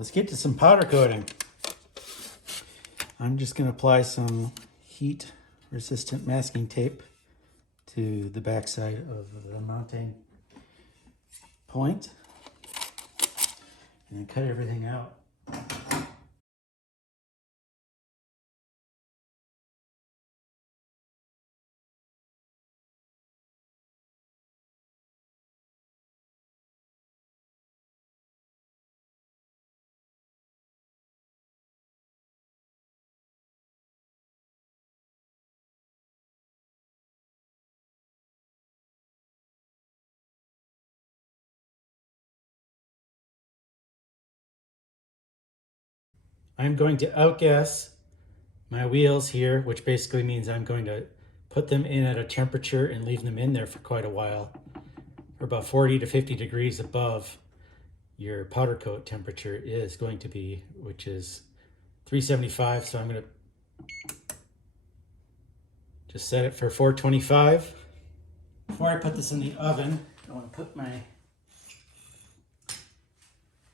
Let's get to some powder coating. I'm just going to apply some heat resistant masking tape to the backside of the mounting point and then cut everything out. I'm going to outgas my wheels here, which basically means I'm going to put them in at a temperature and leave them in there for quite a while, for about 40 to 50 degrees above your powder coat temperature is going to be, which is 375. So I'm going to just set it for 425. Before I put this in the oven, I want to put my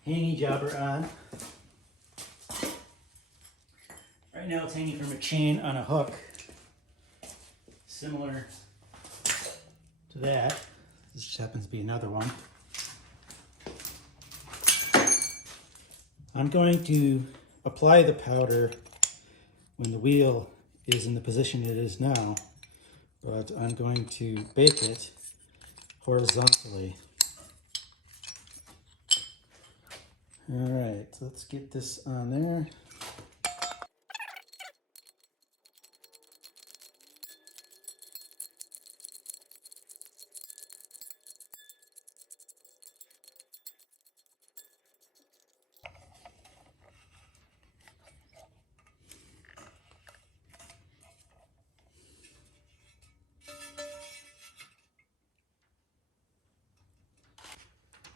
hangy jobber on. Right now it's hanging from a chain on a hook, similar to that. This just happens to be another one. I'm going to apply the powder when the wheel is in the position it is now, but I'm going to bake it horizontally. All right, so let's get this on there.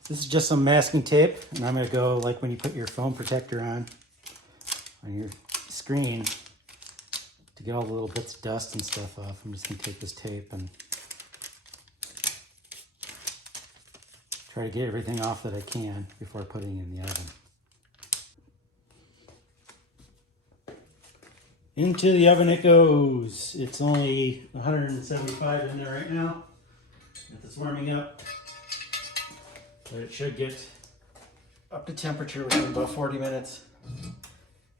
This is just some masking tape, and I'm going to go like when you put your phone protector on your screen to get all the little bits of dust and stuff off. I'm just going to take this tape and try to get everything off that I can before putting it in the oven. Into the oven it goes. It's only 175 in there right now. It's warming up. But it should get up to temperature within about 40 minutes.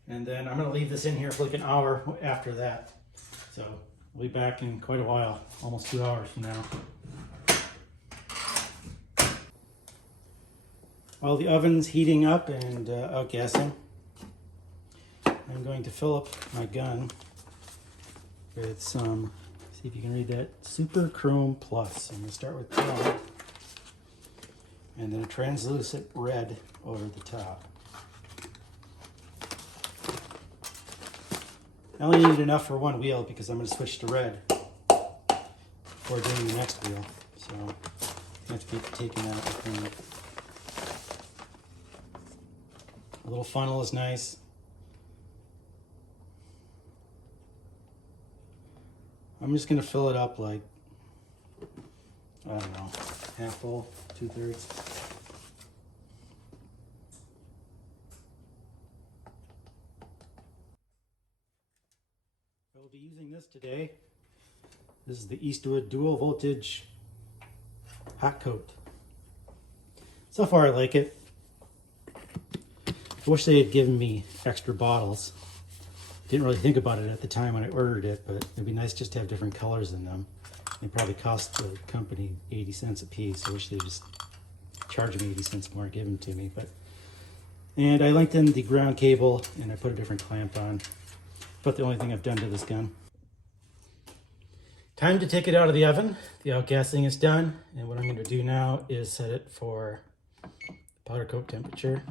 And then I'm gonna leave this in here for like an hour after that. So I'll be back in quite a while, almost 2 hours from now. While the oven's heating up and outgassing, I'm going to fill up my gun with some, see if you can read that, Super Chrome Plus. I'm gonna start with that. And then a translucent red over the top. I only need enough for one wheel because I'm going to switch to red before doing the next wheel. So I have to keep taking that with me. A little funnel is nice. I'm just going to fill it up like, I don't know, half full, 2/3. I will be using this today. This is the Eastwood dual voltage hot coat. So far I like it. I wish they had given me extra bottles. Didn't really think about it at the time when I ordered it, but it'd be nice just to have different colors in them. They probably cost the company 80 cents a piece. I wish they just charged me 80 cents more and give them to me. And I lengthened the ground cable and I put a different clamp on. But the only thing I've done to this gun. Time to take it out of the oven. The outgassing is done. And what I'm going to do now is set it for powder coat temperature.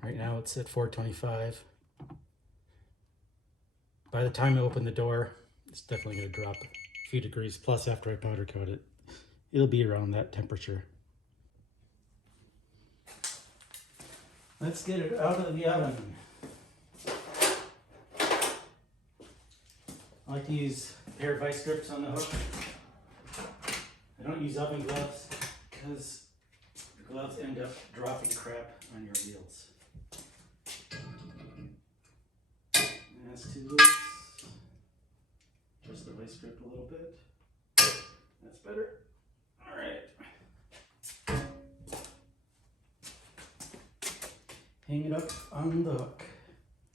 Right now it's at 425. By the time I open the door, it's definitely going to drop a few degrees plus after I powder coat it. It'll be around that temperature. Let's get it out of the oven. I like to use a pair of vice grips on the hook. I don't use oven gloves because gloves end up dropping crap on your wheels. And that's too loose. Just the vice grip a little bit. That's better. All right. Hang it up on the hook.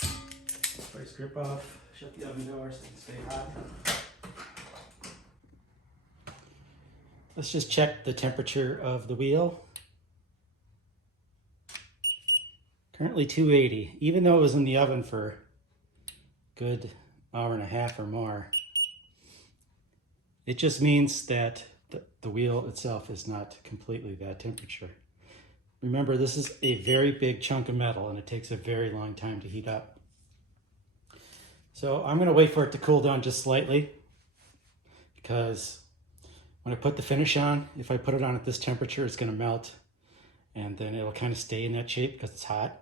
Vice grip off. Shut the oven door so it can stay hot. Let's just check the temperature of the wheel. Currently 280, even though it was in the oven for a good hour and a half or more. It just means that the wheel itself is not completely that temperature. Remember, this is a very big chunk of metal and it takes a very long time to heat up. So I'm gonna wait for it to cool down just slightly, because when I put the finish on, if I put it on at this temperature, it's gonna melt and then it'll kind of stay in that shape because it's hot.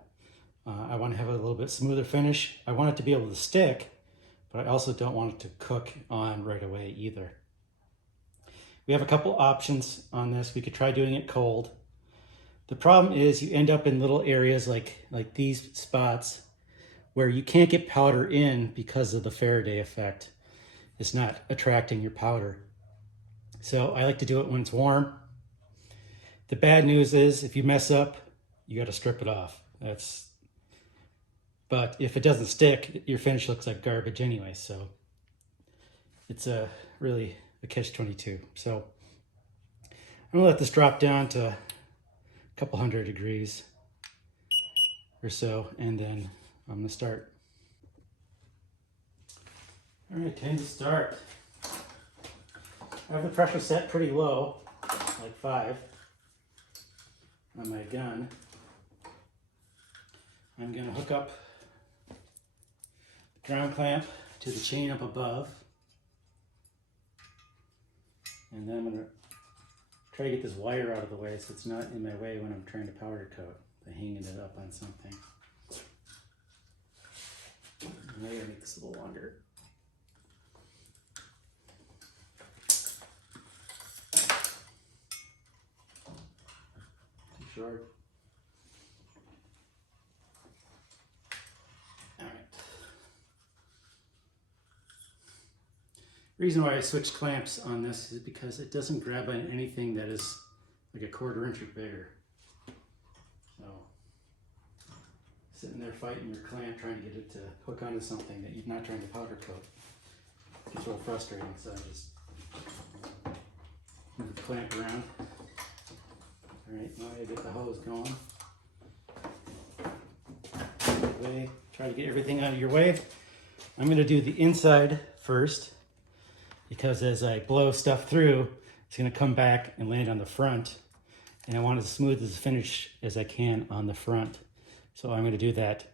I want to have a little bit smoother finish. I want it to be able to stick, but I also don't want it to cook on right away either. We have a couple options on this. We could try doing it cold. The problem is you end up in little areas like these spots where you can't get powder in because of the Faraday effect. It's not attracting your powder. So I like to do it when it's warm. The bad news is if you mess up, you got to strip it off. But if it doesn't stick, your finish looks like garbage anyway. So it's really a catch-22. So I'm gonna let this drop down to a couple hundred degrees or so, and then I'm gonna start. All right, time to start. I have the pressure set pretty low, like 5 on my gun. I'm gonna hook up the ground clamp to the chain up above. And then I'm gonna try to get this wire out of the way so it's not in my way when I'm trying to powder coat by hanging it up on something. And I gotta make this a little longer. Too short. The reason why I switched clamps on this is because it doesn't grab on anything that is like a 1/4 inch or bigger. So, sitting there fighting your clamp, trying to get it to hook onto something that you're not trying to powder coat. It's real frustrating, so I just move the clamp around. Alright, now I get the hose going. Try to get everything out of your way. I'm going to do the inside first, because as I blow stuff through, it's gonna come back and land on the front. And I want as smooth as finish as I can on the front. So I'm gonna do that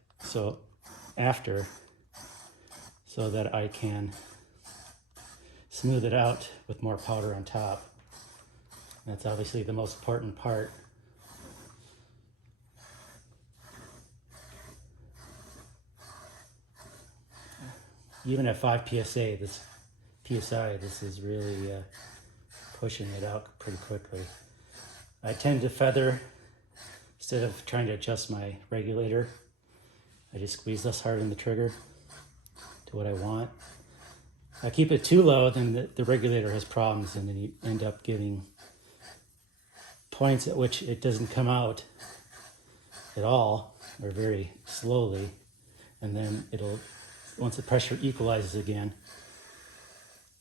after, so that I can smooth it out with more powder on top. That's obviously the most important part. Even at 5 PSI, this is really pushing it out pretty quickly. I tend to feather, instead of trying to adjust my regulator, I just squeeze less hard on the trigger to what I want. If I keep it too low, then the regulator has problems, and then you end up getting points at which it doesn't come out at all, or very slowly, and then once the pressure equalizes again,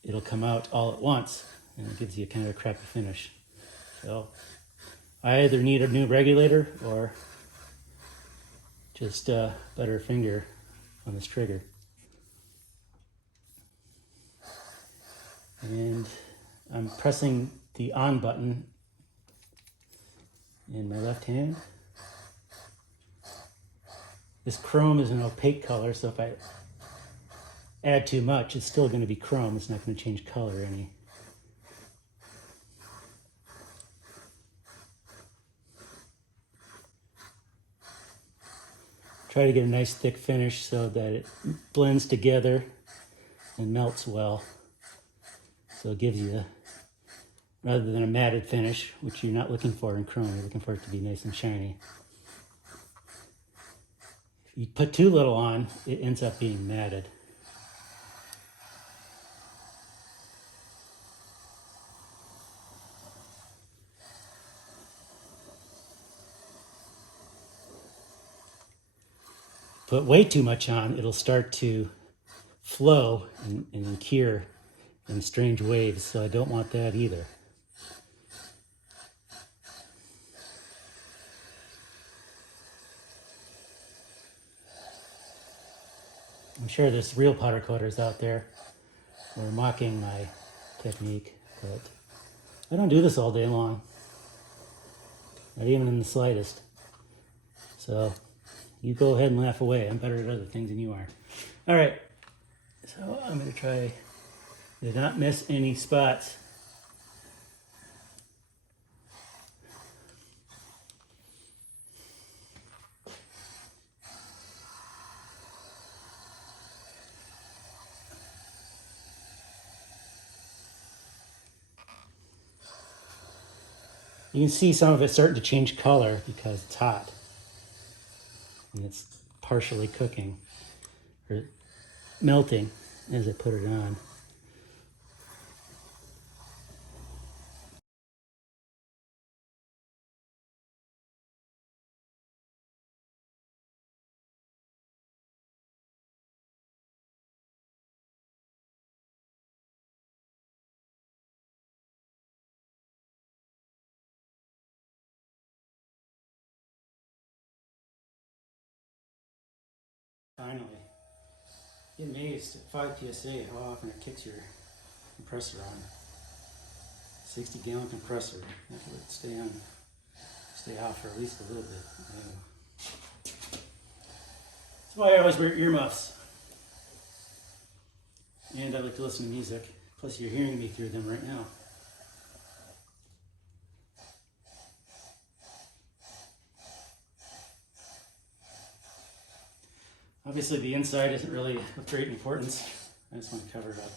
it'll come out all at once, and it gives you kind of a crappy finish. So I either need a new regulator or just a better finger on this trigger. And I'm pressing the on button in my left hand. This chrome is an opaque color, so if I add too much, it's still going to be chrome. It's not going to change color any. Try to get a nice thick finish so that it blends together and melts well. So it gives you rather than a matted finish, which you're not looking for in chrome. You're looking for it to be nice and shiny. If you put too little on, it ends up being matted. Put way too much on, it'll start to flow and cure in strange waves, so I don't want that either. I'm sure there's real powder coaters out there who are mocking my technique, but I don't do this all day long, not even in the slightest. So you go ahead and laugh away. I'm better at other things than you are. All right, so I'm going to try to not miss any spots. You can see some of it starting to change color because it's hot and it's partially cooking or melting as I put it on. Finally, get amazed at 5 PSA how often it kicks your compressor on. 60-gallon compressor. That would stay off for at least a little bit. That's why I always wear earmuffs. And I like to listen to music. Plus you're hearing me through them right now. Obviously the inside isn't really of great importance. I just want to cover it up.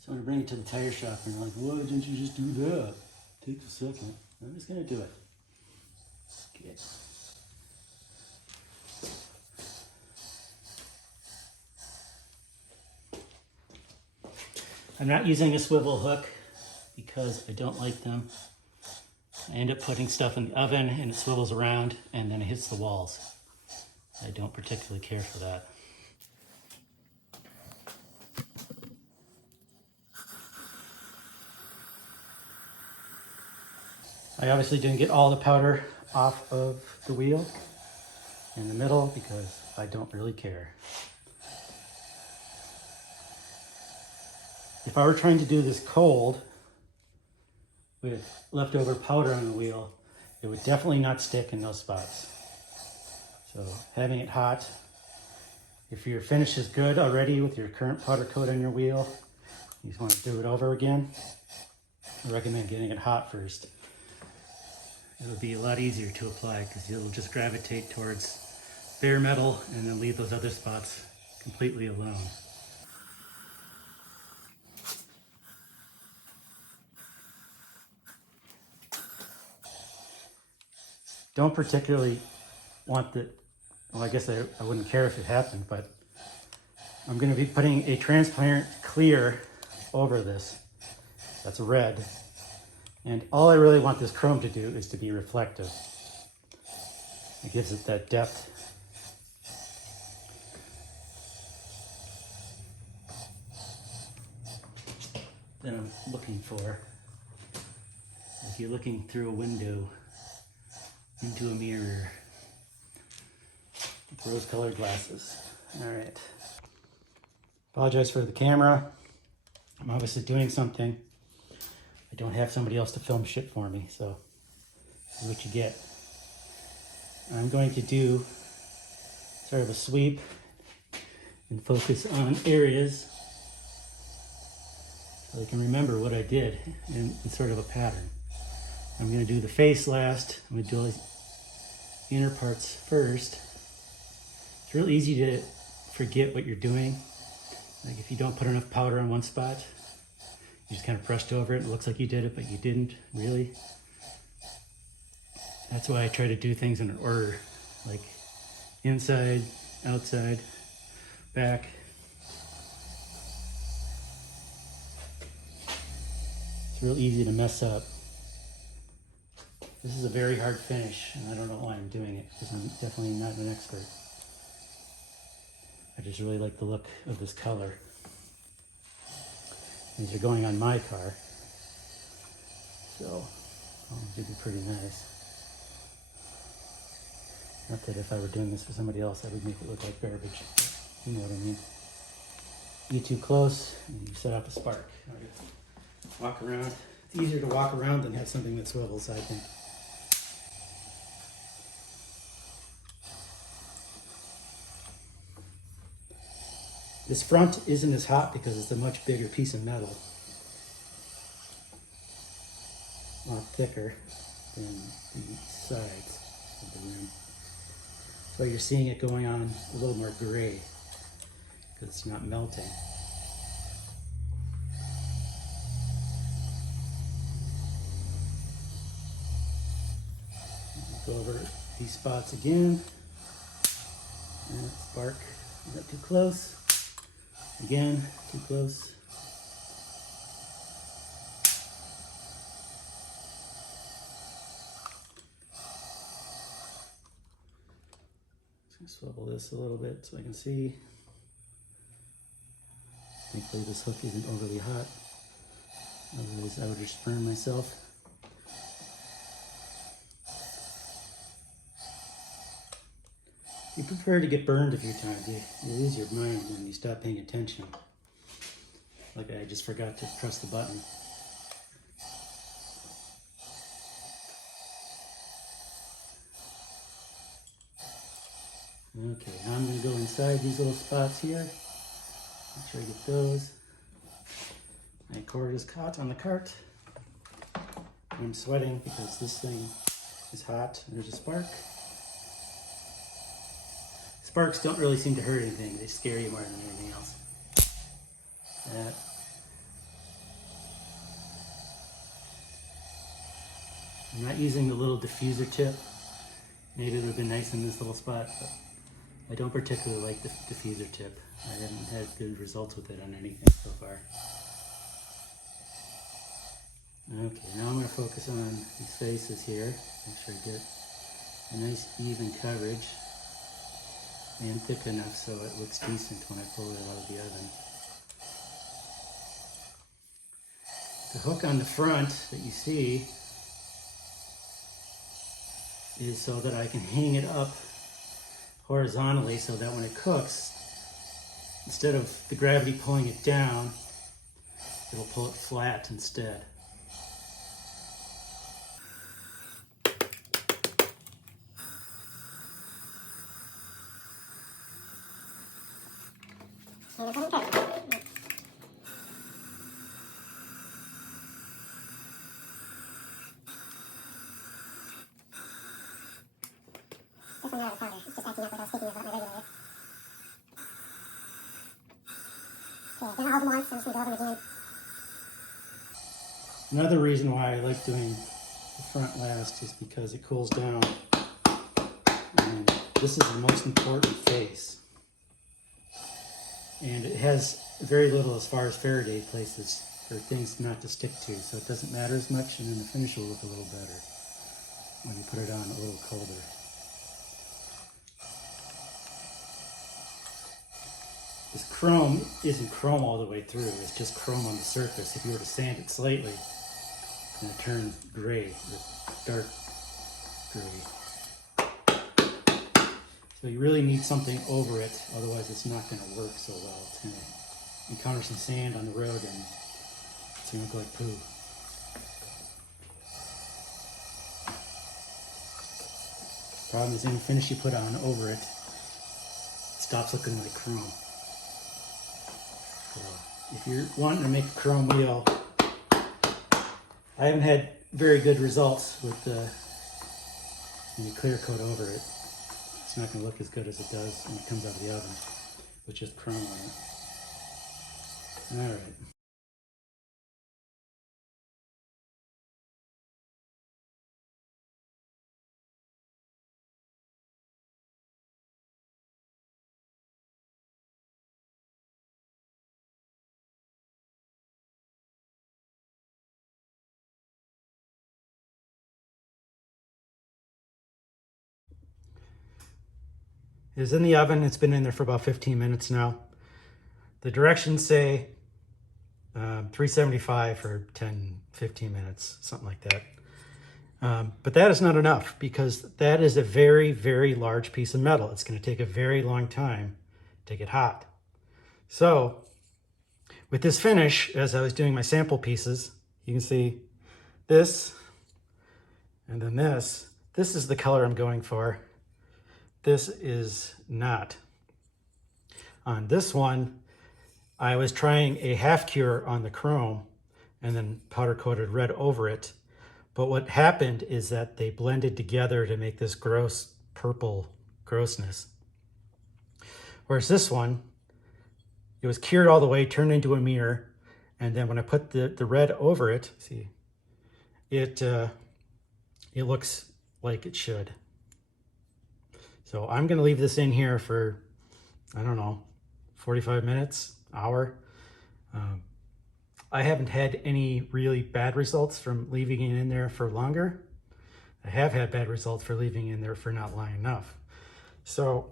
So I'm going to bring it to the tire shop and they're like, why didn't you just do that? Takes a second. I'm just going to do it. Okay. I'm not using a swivel hook because I don't like them. I end up putting stuff in the oven and it swivels around and then it hits the walls. I don't particularly care for that. I obviously didn't get all the powder off of the wheel in the middle because I don't really care. If I were trying to do this cold with leftover powder on the wheel, it would definitely not stick in those spots. So having it hot, if your finish is good already with your current powder coat on your wheel, you just want to do it over again, I recommend getting it hot first. It'll be a lot easier to apply because it'll just gravitate towards bare metal and then leave those other spots completely alone. Don't particularly want the, well, I guess I wouldn't care if it happened, but I'm going to be putting a transparent clear over this. That's red. And all I really want this chrome to do is to be reflective. It gives it that depth. That I'm looking for. If you're looking through a window into a mirror with rose-colored glasses. All right. Apologize for the camera. I'm obviously doing something. I don't have somebody else to film shit for me, so this is what you get. I'm going to do sort of a sweep and focus on areas so I can remember what I did in sort of a pattern. I'm going to do the face last. I'm going to do inner parts first. It's real easy to forget what you're doing. Like if you don't put enough powder on one spot, you just kind of brushed over it. It looks like you did it, but you didn't really. That's why I try to do things in order, like inside, outside, back. It's real easy to mess up. This is a very hard finish, and I don't know why I'm doing it, because I'm definitely not an expert. I just really like the look of this color. These are going on my car, so it'd be pretty nice. Not that if I were doing this for somebody else, I would make it look like garbage. You know what I mean. You too close, and you set off a spark. Walk around. It's easier to walk around than have something that swivels, I think. This front isn't as hot because it's a much bigger piece of metal. A lot thicker than the sides of the rim. So you're seeing it going on a little more gray because it's not melting. Go over these spots again. And spark, is that too close? Again, too close. Just gonna swivel this a little bit so I can see. Thankfully this hook isn't overly hot. Otherwise I would just burn myself. You prefer to get burned a few times. You lose your mind when you stop paying attention. Like I just forgot to press the button. Okay, now I'm going to go inside these little spots here. Make sure I get those. My cord is caught on the cart. I'm sweating because this thing is hot. There's a spark. Sparks don't really seem to hurt anything. They scare you more than anything else. That. I'm not using the little diffuser tip. Maybe it would have been nice in this little spot, but I don't particularly like the diffuser tip. I haven't had good results with it on anything so far. Okay, now I'm going to focus on these faces here. Make sure I get a nice even coverage. And thick enough so it looks decent when I pull it out of the oven. The hook on the front that you see is so that I can hang it up horizontally so that when it cooks, instead of the gravity pulling it down, it'll pull it flat instead. Another reason why I like doing the front last is because it cools down. And this is the most important face. And it has very little as far as Faraday places for things not to stick to, so it doesn't matter as much, and then the finish will look a little better when you put it on a little colder. This chrome isn't chrome all the way through, it's just chrome on the surface. If you were to sand it slightly, it's going to turn gray, dark gray. So you really need something over it, otherwise it's not going to work so well. It's going to encounter some sand on the road and it's going to look like poo. Problem is, any finish you put on over it, it stops looking like chrome. So if you're wanting to make a chrome wheel, I haven't had very good results with and you clear coat over it, it's not going to look as good as it does when it comes out of the oven with just chrome on it. All right. It is in the oven. It's been in there for about 15 minutes now. The directions say 375 for 10, 15 minutes, something like that. But that is not enough because that is a very, very large piece of metal. It's going to take a very long time to get hot. So with this finish, as I was doing my sample pieces, you can see this and then this. This is the color I'm going for. This is not. On this one, I was trying a half cure on the chrome and then powder coated red over it. But what happened is that they blended together to make this gross purple grossness. Whereas this one, it was cured all the way, turned into a mirror. And then when I put the red over it, see, it looks like it should. So I'm going to leave this in here for, I don't know, 45 minutes, hour. I haven't had any really bad results from leaving it in there for longer. I have had bad results for leaving it in there for not long enough. So,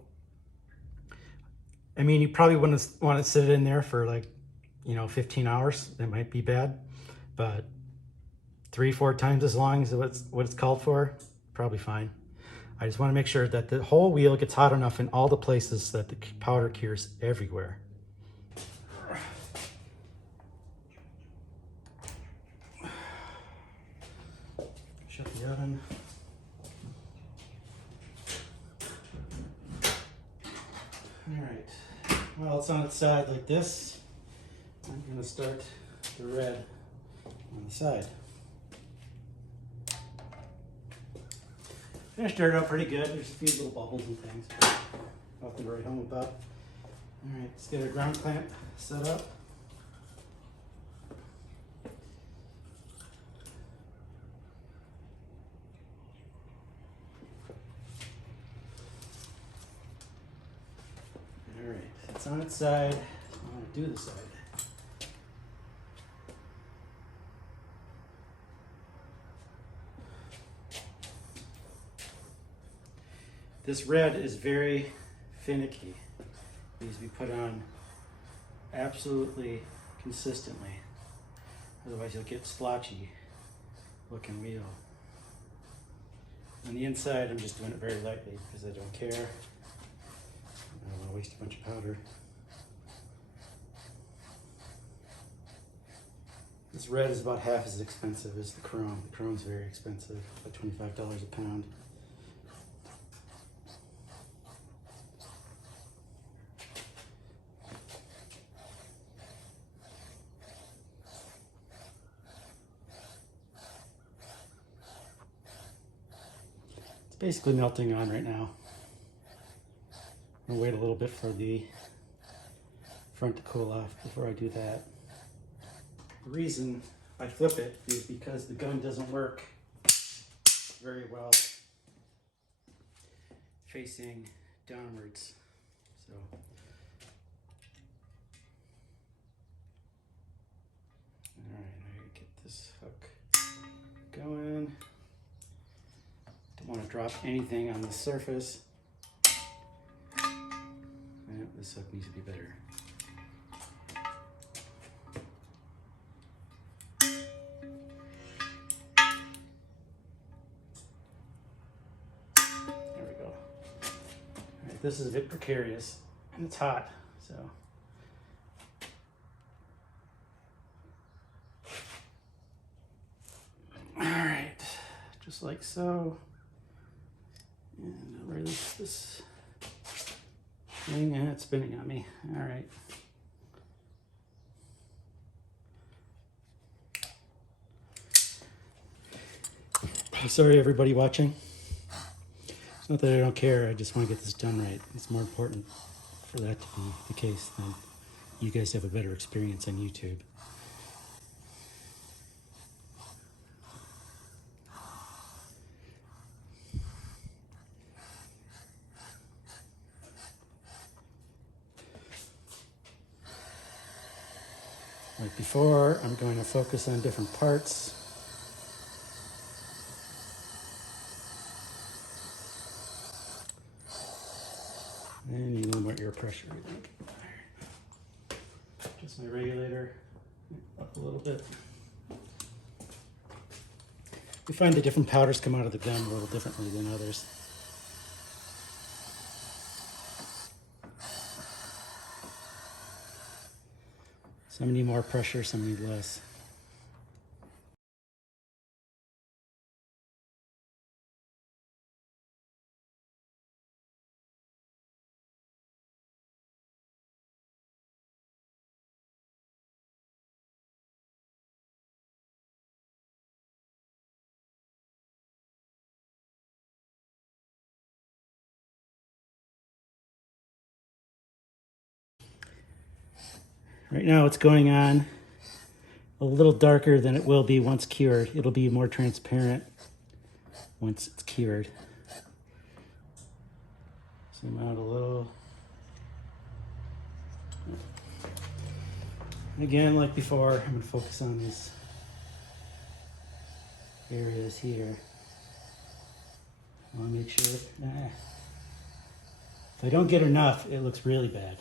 I mean, you probably wouldn't want to sit it in there for like, 15 hours. That might be bad, but 3-4 times as long as what it's called for, probably fine. I just want to make sure that the whole wheel gets hot enough in all the places that the powder cures everywhere. Shut the oven. All right, well, it's on its side like this. I'm going to start the red on the side. I stirred it out pretty good. There's a few little bubbles and things. Nothing to write home about. All right, let's get our ground clamp set up. All right, it's on its side. I'm going to do the side. This red is very finicky. It needs to be put on absolutely consistently. Otherwise you'll get splotchy looking wheel. On the inside, I'm just doing it very lightly because I don't care. I don't want to waste a bunch of powder. This red is about half as expensive as the chrome. The chrome's very expensive, like $25 a pound. It's basically melting on right now. I'm gonna wait a little bit for the front to cool off before I do that. The reason I flip it is because the gun doesn't work very well facing downwards. So all right, I get this hook going. Don't want to drop anything on the surface. Yeah, this hook needs to be better. There we go. All right, this is a bit precarious and it's hot, so. All right, just like so. And I'll release this thing, and it's spinning on me. All right. Sorry, everybody watching. It's not that I don't care, I just want to get this done right. It's more important for that to be the case than you guys have a better experience on YouTube. Like before, I'm going to focus on different parts. And need a little more air pressure, I think. Just my regulator up a little bit. We find that different powders come out of the gun a little differently than others. Some need more pressure, some need less. Right now it's going on a little darker than it will be once cured. It'll be more transparent once it's cured. Zoom out a little. Again, like before, I'm going to focus on these areas here. I want to make sure. If I don't get enough, it looks really bad.